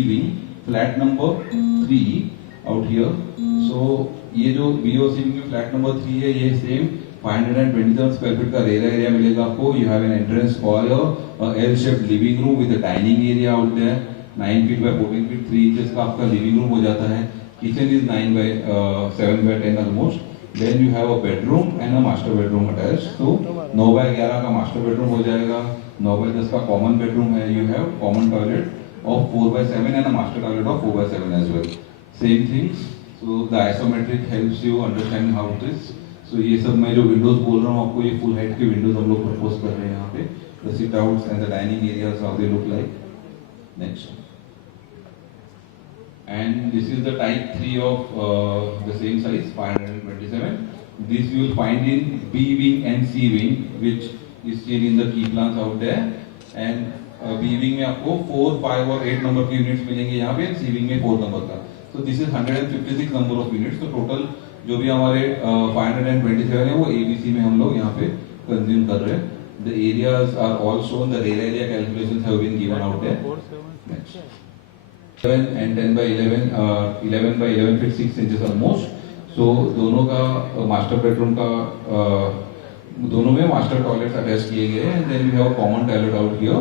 wing flat number 3 out here. So ये जो BOC wing में flat number 3 है, ये same 527 square feet का रेरा एरिया मिलेगा आपको. You have an entrance for a L-shaped living room with a dining area out there. 9 feet by 14 feet 3 inches का आपका living room हो जाता है. Kitchen is 9 by 7 by 10 almost. Then you have a bedroom and a master bedroom attached. So 9 by 11 का master bedroom हो जाएगा. 9 by 10 का common bedroom है. You have common toilet of 4 by 7 and a master toilet of 4 by 7 as well. Same things. So the isometric helps you understand how it is. So ये सब मैं जो windows बोल रहा हूँ आपको, ये full height के windows हम लोग propose कर रहे हैं यहाँ पे. The sit outs and the dining areas, how they look like. Next. And this is the type 3 of the same size, 527. This you will find in B wing and C wing, which is seen in the key plans out there. And B wing में आपको 4, 5 और 8 number के units मिलेंगे यहाँ पे. C wing में 4 number का. So this is 156 number of units. तो टोटल जो भी हमारे 527 है वो ABC में हम लोग यहाँ पे कंज्यूम कर रहे हैं. The areas are all shown. The rear area calculations have been given out there. Next. 7 and 10 by 11, 11 by 11 feet 6 inches almost. So दोनों का मास्टर बेडरूम का दोनों में मास्टर टॉयलेट्स अटैच किए गए हैं. And then we have a common toilet out here.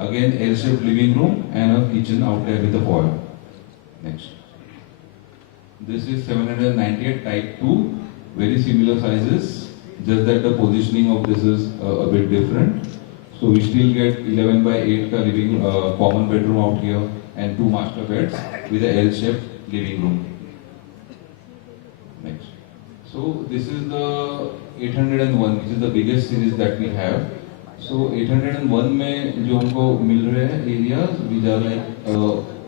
Again, L-shaped living room and a kitchen out there with a foyer. Next. This is 798 type 2, very similar sizes, just that the positioning of this is a bit different. So we still get 11 by 8 ka living common bedroom out here and 2 master beds with a L-shaped living room. Next. So this is the 801, which is the biggest series that we have. So 801 में जो हमको मिल रहे हैं areas, which are like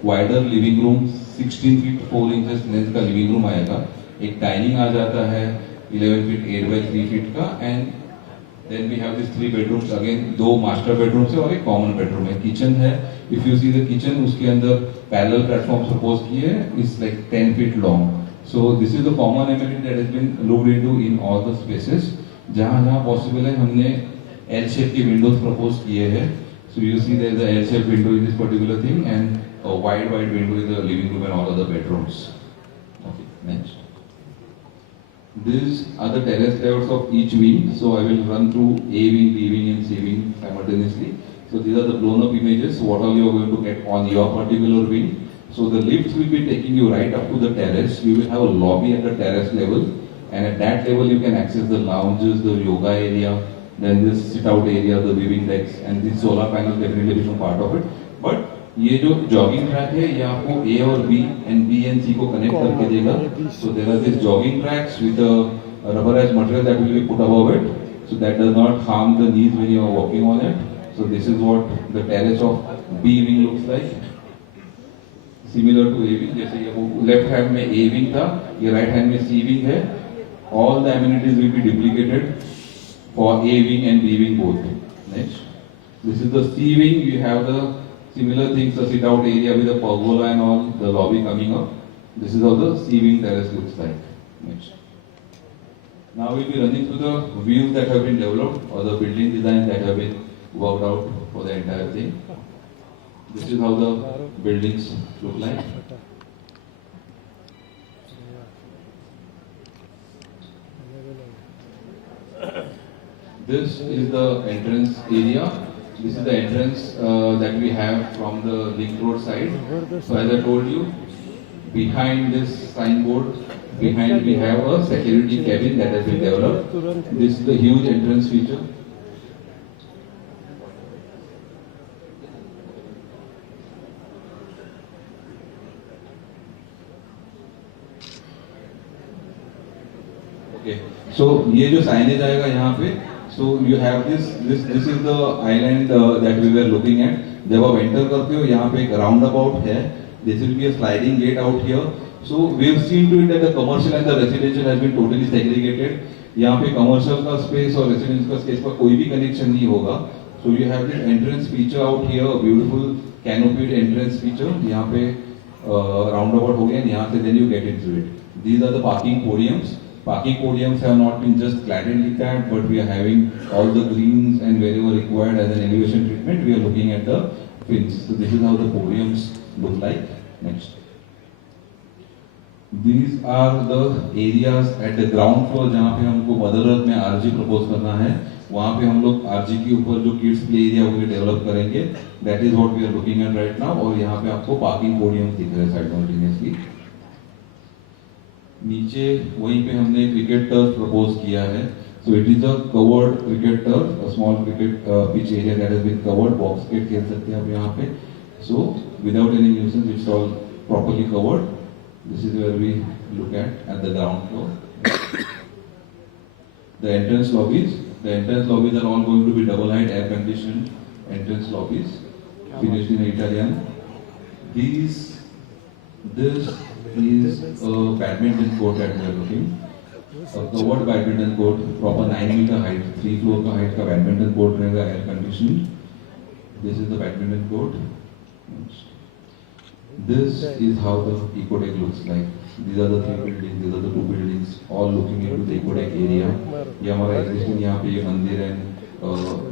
wider living room, 16 feet 4 inches length का living room आएगा. एक dining आ जाता है 11 feet 8 by 3 feet का, and then we have these 3 bedrooms again. 2 master bedrooms है और एक common bedroom है. Kitchen है. If you see the kitchen, उसके अंदर parallel platform propose किए हैं, is like 10 feet long. So this is the common amenity that has been looked into in all the spaces. जहाँ possible है हमने L-shaped की windows propose किए हैं. So you see there is a L-shaped window in this particular thing and a wide window in the living room and all other bedrooms. Okay, next. These are the terrace layouts of each wing. So I will run through A wing, B wing and C wing simultaneously. So these are the blown up images. What all you are going to get on your particular wing. So the lifts will be taking you right up to the terrace. You will have a lobby at the terrace level, and at that level you can access the lounges, the yoga area, then this sit out area, the viewing decks, and this solar panel definitely become part of it. But ये जो jogging track है ये आपको A और B and B and C को connect करके देगा. So there are these jogging tracks with a rubberized material that will be put above it, so that does not harm the knees when you are walking on it. So this is what the terrace of B wing looks like. Similar to A wing, जैसे ये वो left hand में A wing था, ये right hand में C wing है. All the amenities will be duplicated for A wing and B wing both. Next. This is the C wing. You have the similar things, the sit out area with the pergola and all, the lobby coming up. This is how the C wing terrace looks like. Next. Now we'll be running through the views that have been developed or the building designs that have been worked out for the entire thing. This is how the buildings look like. This is the entrance area. This is the entrance that we have from the link road side. So as I told you, behind this signboard, behind we have a security cabin that has been developed. This is the huge entrance feature. Okay. So ये जो signage आएगा यहाँ पे, so you have this is the island that we were looking at. जब आप enter करते हो यहाँ पे एक roundabout है. This will be a sliding gate out here. So we have seen to it that the commercial and the residential has been totally segregated. यहाँ पे commercial का space और residential का space का कोई भी connection नहीं होगा. So you have this entrance feature out here, a beautiful canopied entrance feature. यहाँ पे roundabout हो गया, यहाँ से then you get into it. These are the parking podiums. Parking podiums have not been just cladded like that, but we are having all the greens and wherever required as an elevation treatment, we are looking at the fins. So this is how the podiums look like. Next. These are the areas at the ground floor जहाँ पे हमको mother earth में RG propose करना है, वहाँ पे हम लोग आरजी के ऊपर जो किड्स प्ले एरिया होंगे डेवलप करेंगे. That is what we are looking at right now. और यहाँ पे आपको पार्किंग पोडियम दिख रहे हैं साइमल्टेनियसली. नीचे वहीं पे हमने क्रिकेट टर्फ प्रपोज किया है. So it is a covered cricket turf, a small cricket pitch area that has been covered. Box cricket खेल सकते हैं आप यहाँ पे. So without any nuisance, it's all properly covered. This is where we look at the ground floor. The entrance lobbies. The entrance lobbies are all going to be double height air conditioned entrance lobbies, finished in Italian. This is a badminton court that we are looking. Covered badminton court, proper 9 metre height, 3 floor का height का badminton court रहेगा, air conditioned. This is the badminton court. This is how the eco deck looks like. These are the 3 buildings, these are the 2 buildings, all looking into the eco deck area. ये हमारा existing यहाँ पे ये मंदिर है,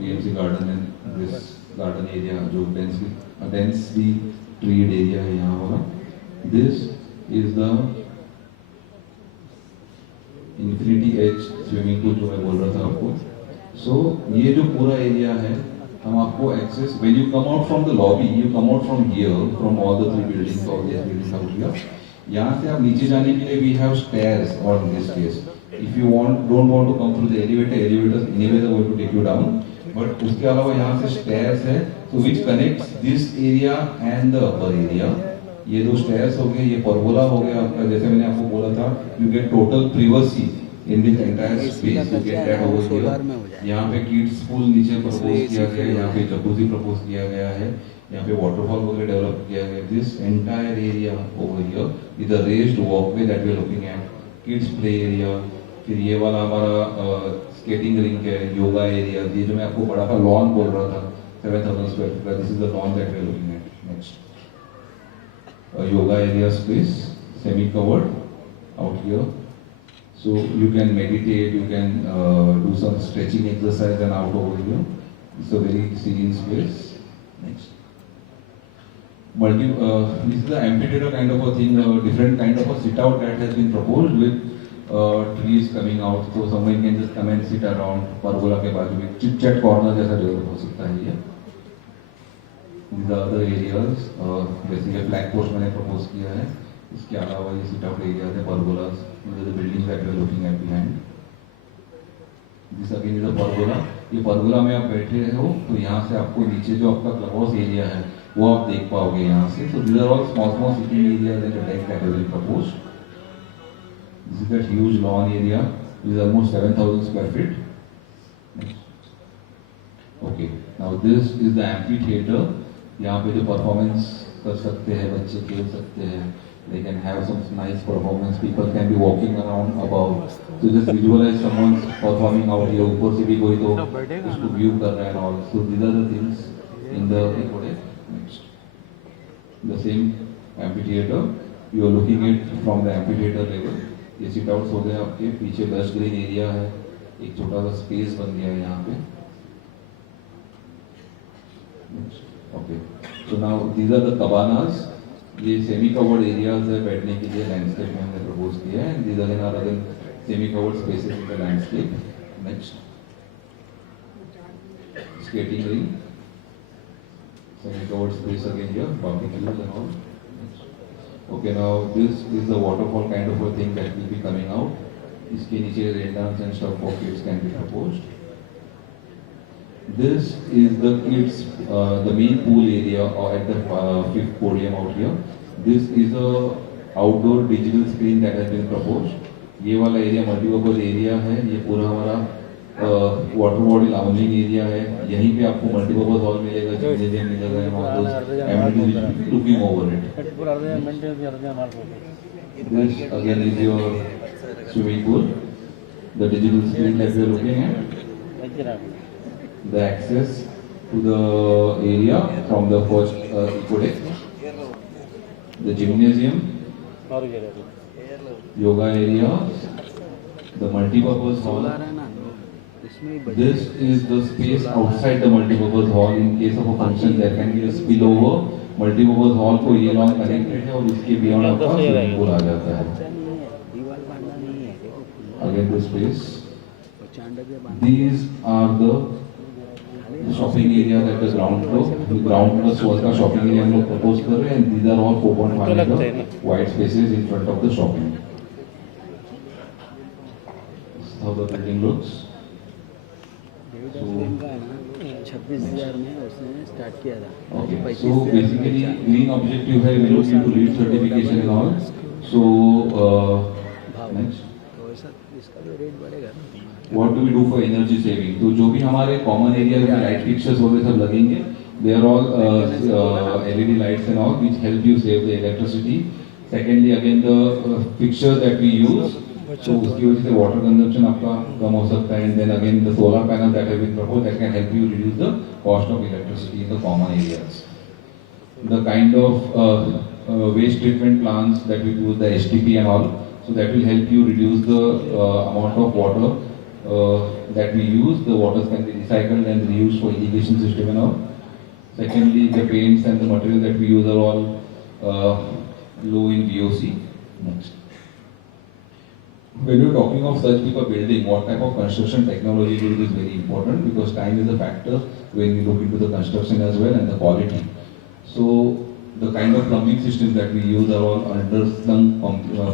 PMC garden है, this garden area जो densely treed area है यहाँ वाला. This is the infinity edge swimming pool जो मैं बोल रहा था आपको. सो ये जो पूरा एरिया है हम आपको access, when you come out from the lobby, you come out from here, from all the 3 buildings, all this buildings out here. यहाँ से आप नीचे जाने के लिए we have stairs on this case. If you don't want to come through the elevators anyways are going to take you down. But उसके अलावा यहाँ से स्टेयर्स है, so which connects this area and the upper area. ये दो stairs हो गए, ये परगोला हो गया आपका. जैसे मैंने आपको बोला था, you get total privacy in this entire space. You get that over here. यहाँ पे किड्स पूल नीचे प्रपोज किया गया है, यहाँ पे जकूजी प्रपोज किया गया है, यहाँ पे वाटरफॉल वगैरह डेवलप किया गया है. This entire area over here is a raised walkway that we are looking at. Kids play area. फिर ये वाला हमारा स्केटिंग रिंक है, योगा एरिया. ये जो मैं आपको बड़ा सा लॉन बोल रहा था 7,000 स्क्वायर फीट का, this is the lawn that we are looking at. Next. Yoga area space, semi-covered out here, so you can meditate, you can do some stretching exercise and out over here. It's a very serene space. Next. This is the amphitheater kind of a thing, a different kind of a sit-out that has been proposed with trees coming out, so someone can just come and sit around. Pergola के बाजू में chit-chat corner जैसा develop हो सकता है ये. These are other areas, जैसे ये फ्लैग पोस्ट मैंने प्रपोज किया है. इसके अलावा ये सिट आउट एरियाज है, pergolas, the buildings that we are looking at behind. This again is a pergola. ये परगोला में आप बैठे हो तो यहाँ से आपको नीचे जो आपका क्लब हाउस एरिया है वो आप देख पाओगे यहाँ से. So these are all small sitting areas and deck that have been proposed. This is that huge lawn area, is almost 7,000 square feet. Okay, now this is the amphitheatre. यहाँ पे जो परफॉर्मेंस कर सकते हैं बच्चे, खेल सकते हैं. They can have some nice performance. People can be walking around above. So just visualize someone performing out here. ऊपर से भी कोई तो उसको view कर रहा है and all. So these are the things in the Ecodeck. Next. The same amphitheater. You are looking at from the amphitheater level. ये sit outs हो गए आपके. पीछे lush green area है. एक छोटा सा space बन गया है यहाँ पे. Next. Okay. So now these are the cabanas. ये सेमी कवर्ड एरियाज है बैठने के लिए, लैंडस्केप में हमने प्रपोज किया है. These again are other semi covered spaces in the landscape. Next. Skating ring. Semi covered space again here, barbecues and all. Okay, now this is the waterfall kind of a thing that will be coming out. इसके नीचे rain dance and stuff for kids can be proposed. This is the kids, the main pool area at the 5th podium out here. This is a outdoor digital screen that has been proposed. ये वाला area multipurpose area है. ये पूरा हमारा water body lounging area है. यहीं पे आपको मल्टीपर्पज हॉल मिलेगा, जिम्नेजियम मिलेगा, amenities looking over it. This again is your swimming pool. The digital screen that we are looking at. The access to the area from the first Ecodeck. The gymnasium, yoga area, the multi-purpose hall. This is the space outside the multi-purpose hall. In case of a function, there can be a spillover multipurpose hall को ये lawn connected है और इसके beyond आपका swimming pool आ जाता है। Again this space, these are the shopping area at the ground floor. Ground plus one का shopping area हम लोग प्रपोज कर रहे हैं and these are all 4.5 meter wide spaces in front of the shopping. This is how the building looks. 26,000 में उसने start किया था। Okay, so basically green objective है we look into LEED certification and all. So next, तो ऐसा इसका भी rate बढ़ेगा। what do we do for energy saving? तो जो भी हमारे common area में light fixtures वगैरह सब लगेंगे, they are all LED lights and all which help you save the electricity. Secondly, again the fixtures that we use, so उसकी वजह से water consumption आपका कम हो सकता है, and then again the solar panel that have been proposed that can help you reduce the cost of electricity in the common areas. The kind of waste treatment plants that we use, the HTP and all, so that will help you reduce the amount of water that we use. The waters can be recycled and reused for irrigation system and all. Secondly, the paints and the material that we use are all low in VOC. Next. When you're talking of such big a building, what type of construction technology you use is very important because time is a factor when you look into the construction as well and the quality. So the kind of plumbing systems that we use are all underslung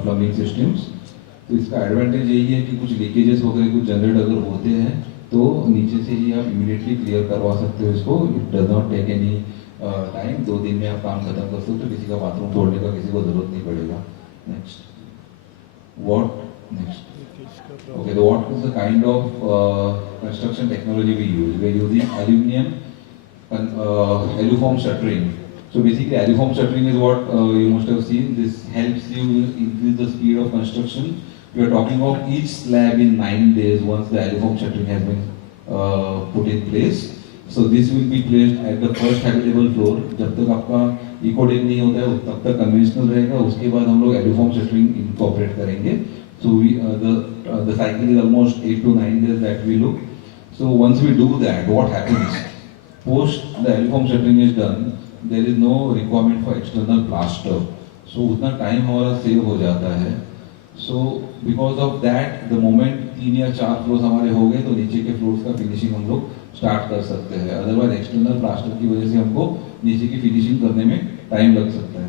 plumbing systems. तो इसका advantage यही है कि कुछ leakages वगैरह कुछ generate अगर होते हैं तो नीचे से ही आप इमीडिएटली क्लियर करवा सकते हो इसको. It does not take any time. 2 दिन में आप काम खत्म कर सकते हो. किसी का बाथरूम तोड़ने का किसी को जरूरत नहीं पड़ेगा. Next, what next? Okay, so what is the kind of construction technology we use? We are using aluminum aluform shuttering. So basically aluform shuttering is what you must have seen. This helps you increase the speed of construction. We are talking of each slab in 9 days once the aluform shuttering has been put in place. So this will be placed at the first habitable floor. जब तक आपका इकोडेक नहीं होता है तब तक conventional रहेगा. उसके बाद हम लोग एलुफॉर्म शटरिंग इनकॉर्पोरेट करेंगे. So we the cycle is almost 8 to 9 days that we look. So once we do that, what happens? Post the aluform shuttering is done, there is no requirement for external plaster. So उतना time हमारा save हो जाता है. So because of that, the moment 3 या 4 floors हमारे हो गए तो नीचे के फ्लोर्स का फिनिशिंग हम लोग स्टार्ट कर सकते हैं. अदरवाइज एक्सटर्नल प्लास्टर की वजह से हमको नीचे की फिनिशिंग करने में टाइम लग सकता है.